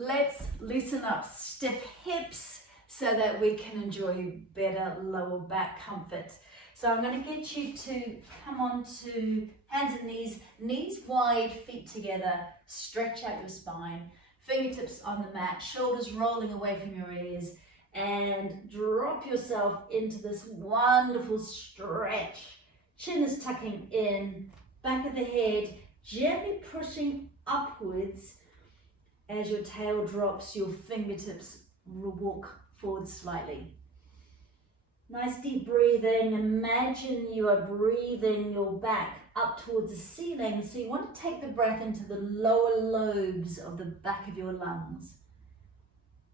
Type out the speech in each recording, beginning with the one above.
Let's loosen up stiff hips so that we can enjoy better lower back comfort. So I'm going to get you to come on to hands and knees, knees wide, feet together, stretch out your spine, fingertips on the mat, shoulders rolling away from your ears, and drop yourself into this wonderful stretch. Chin is tucking in, back of the head, gently pushing upwards. As your tail drops, your fingertips walk forward slightly. Nice deep breathing. Imagine you are breathing your back up towards the ceiling. So you want to take the breath into the lower lobes of the back of your lungs.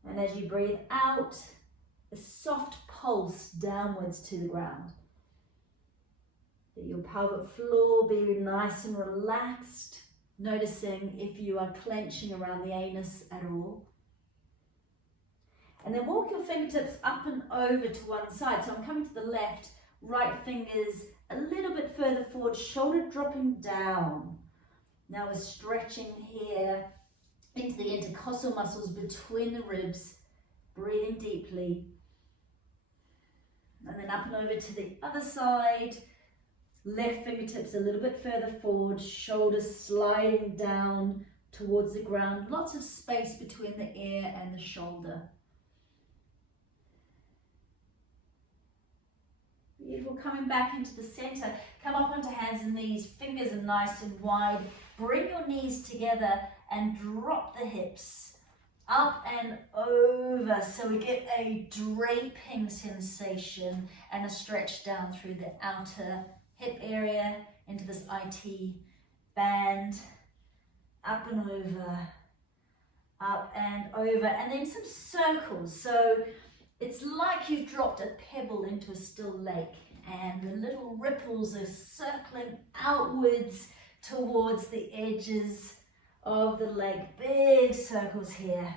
And as you breathe out, a soft pulse downwards to the ground. Let your pelvic floor be nice and relaxed. Noticing if you are clenching around the anus at all. And then walk your fingertips up and over to one side. So I'm coming to the left, right fingers a little bit further forward, shoulder dropping down. Now we're stretching here into the intercostal muscles between the ribs, breathing deeply. And then up and over to the other side. Left fingertips a little bit further forward, shoulders sliding down towards the ground. Lots of space between the ear and the shoulder. Beautiful. Coming back into the center. Come up onto hands and knees. Fingers are nice and wide. Bring your knees together and drop the hips up and over. So we get a draping sensation and a stretch down through the outer hip area into this IT band, up and over, and then some circles. So it's like you've dropped a pebble into a still lake and the little ripples are circling outwards towards the edges of the lake. Big circles here.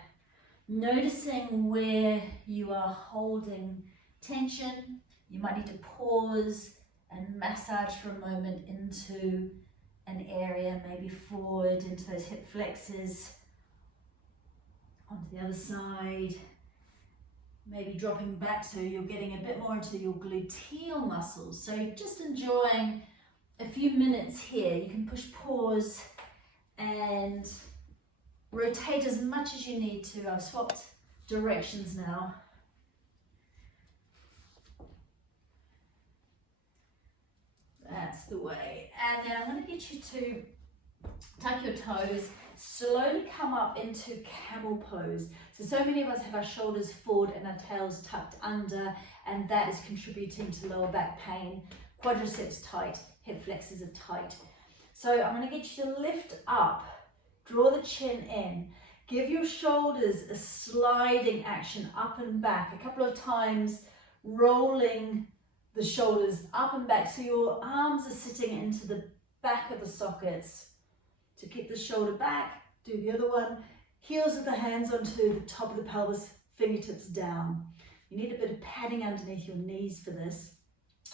Noticing where you are holding tension. You might need to pause and massage for a moment into an area, maybe forward into those hip flexors, onto the other side, maybe dropping back so you're getting a bit more into your gluteal muscles. So just enjoying a few minutes here. You can push pause and rotate as much as you need to. I've swapped directions now. That's the way. And then I'm going to get you to tuck your toes, slowly come up into camel pose. So many of us have our shoulders forward and our tails tucked under, and that is contributing to lower back pain. Quadriceps tight, hip flexors are tight. So I'm going to get you to lift up, draw the chin in, give your shoulders a sliding action up and back, a couple of times rolling the shoulders up and back so your arms are sitting into the back of the sockets. To kick the shoulder back, do the other one. Heels of the hands onto the top of the pelvis, fingertips down. You need a bit of padding underneath your knees for this.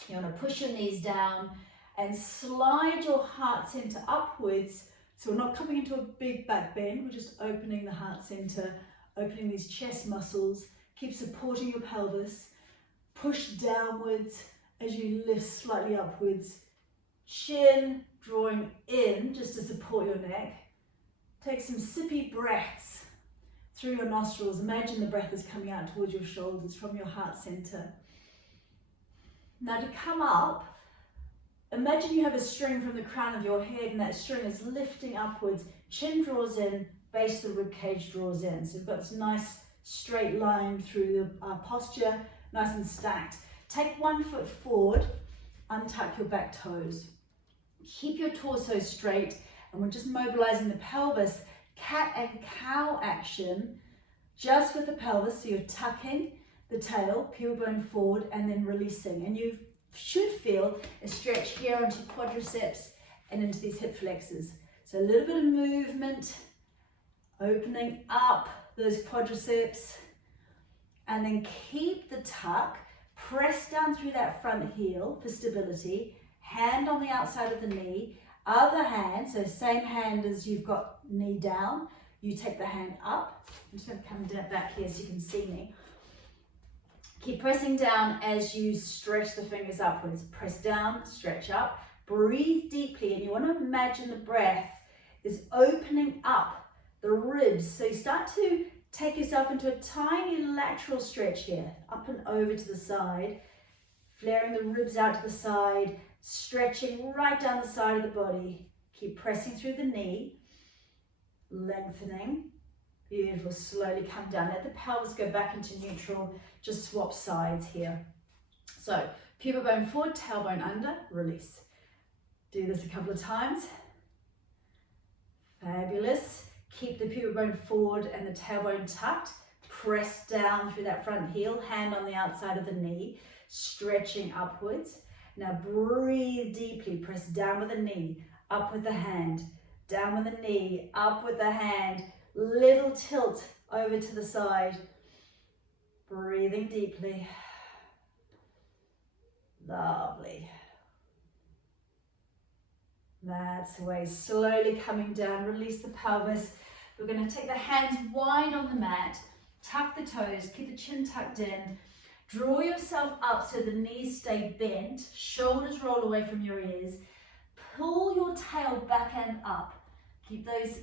You want to push your knees down and slide your heart center upwards. So we're not coming into a big back bend, we're just opening the heart center, opening these chest muscles. Keep supporting your pelvis. Push downwards as you lift slightly upwards. Chin drawing in just to support your neck. Take some sippy breaths through your nostrils. Imagine the breath is coming out towards your shoulders from your heart center. Now to come up, imagine you have a string from the crown of your head and that string is lifting upwards. Chin draws in, base of the rib cage draws in. So you've got this nice straight line through the posture, nice and stacked. Take 1 foot forward, untuck your back toes. Keep your torso straight, and we're just mobilizing the pelvis. Cat and cow action, just with the pelvis. So you're tucking the tail, pure bone forward, and then releasing. And you should feel a stretch here onto quadriceps and into these hip flexors. So a little bit of movement, opening up those quadriceps, and then keep the tuck. Press down through that front heel for stability. Hand on the outside of the knee. Other hand, so same hand as you've got knee down. You take the hand up. I'm just going to come down back here so you can see me. Keep pressing down as you stretch the fingers upwards. Press down, stretch up. Breathe deeply, and you want to imagine the breath is opening up the ribs. So you start to take yourself into a tiny lateral stretch here, up and over to the side, flaring the ribs out to the side, stretching right down the side of the body. Keep pressing through the knee, lengthening. Beautiful. Slowly come down. Let the pelvis go back into neutral. Just swap sides here. So pubic bone forward, tailbone under, release. Do this a couple of times. Fabulous. Keep the pubic bone forward and the tailbone tucked. Press down through that front heel, hand on the outside of the knee, stretching upwards. Now breathe deeply. Press down with the knee, up with the hand, down with the knee, up with the hand. Little tilt over to the side. Breathing deeply. Lovely. That's the way. Slowly coming down. Release the pelvis. We're going to take the hands wide on the mat. Tuck the toes. Keep the chin tucked in. Draw yourself up so the knees stay bent. Shoulders roll away from your ears. Pull your tail back and up. Keep those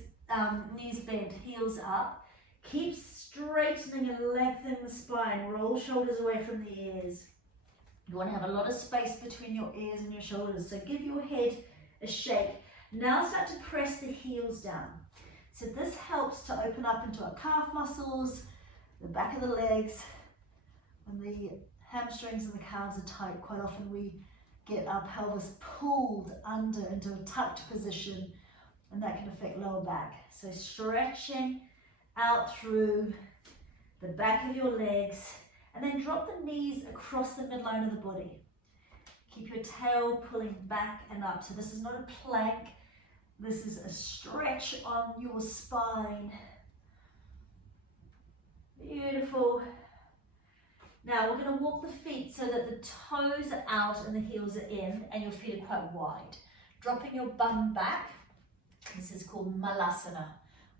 knees bent, heels up. Keep straightening and lengthening the spine. Roll shoulders away from the ears. You want to have a lot of space between your ears and your shoulders, so give your head a shake. Now start to press the heels down. So this helps to open up into our calf muscles, the back of the legs. When the hamstrings and the calves are tight, quite often we get our pelvis pulled under into a tucked position, and that can affect lower back. So stretching out through the back of your legs, and then drop the knees across the midline of the body. Keep your tail pulling back and up. So this is not a plank, this is a stretch on your spine. Beautiful. Now we're going to walk the feet so that the toes are out and the heels are in, and your feet are quite wide. Dropping your bum back. This is called malasana,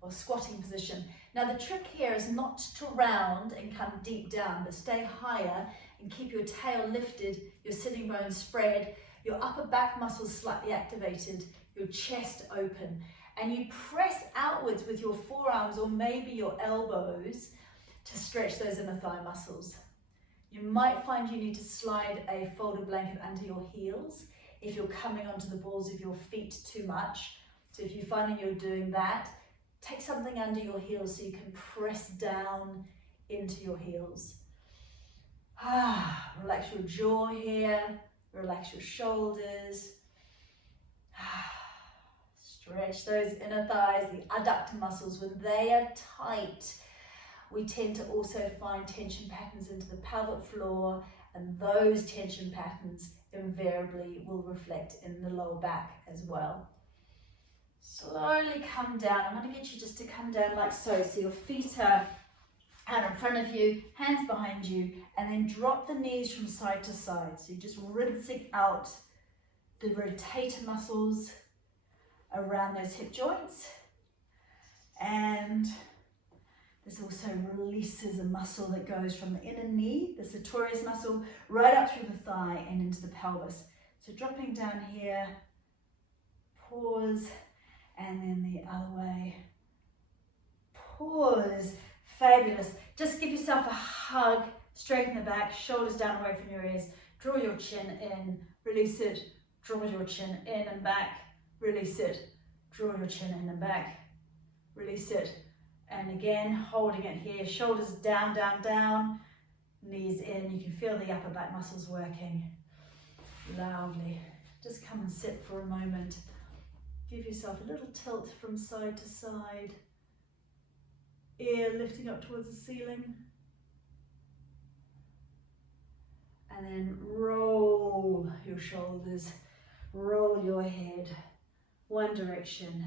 or squatting position. Now the trick here is not to round and come deep down, but stay higher and keep your tail lifted, your sitting bones spread, your upper back muscles slightly activated, your chest open, and you press outwards with your forearms or maybe your elbows to stretch those inner thigh muscles. You might find you need to slide a folded blanket under your heels if you're coming onto the balls of your feet too much. So if you're finding you're doing that, take something under your heels so you can press down into your heels. Relax your jaw here, relax your shoulders. Stretch those inner thighs, the adductor muscles. When they are tight, we tend to also find tension patterns into the pelvic floor, and those tension patterns invariably will reflect in the lower back as well. Slowly come down. I'm going to get you just to come down like so. So your feet are out in front of you, hands behind you, and then drop the knees from side to side. So you're just rinsing out the rotator muscles around those hip joints. And this also releases a muscle that goes from the inner knee, the sartorius muscle, right up through the thigh and into the pelvis. So dropping down here, pause, and then the other way. Pause. Fabulous. Just give yourself a hug, straighten the back, shoulders down away from your ears. Draw your chin in, release it. Draw your chin in and back, release it. Draw your chin in and back, release it. And again, holding it here, shoulders down, down, down, knees in. You can feel the upper back muscles working. Lovely. Just come and sit for a moment. Give yourself a little tilt from side to side. Ear lifting up towards the ceiling. And then roll your shoulders, roll your head. One direction,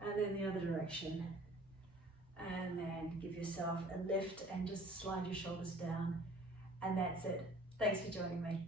and then the other direction. And then give yourself a lift and just slide your shoulders down. And that's it. Thanks for joining me.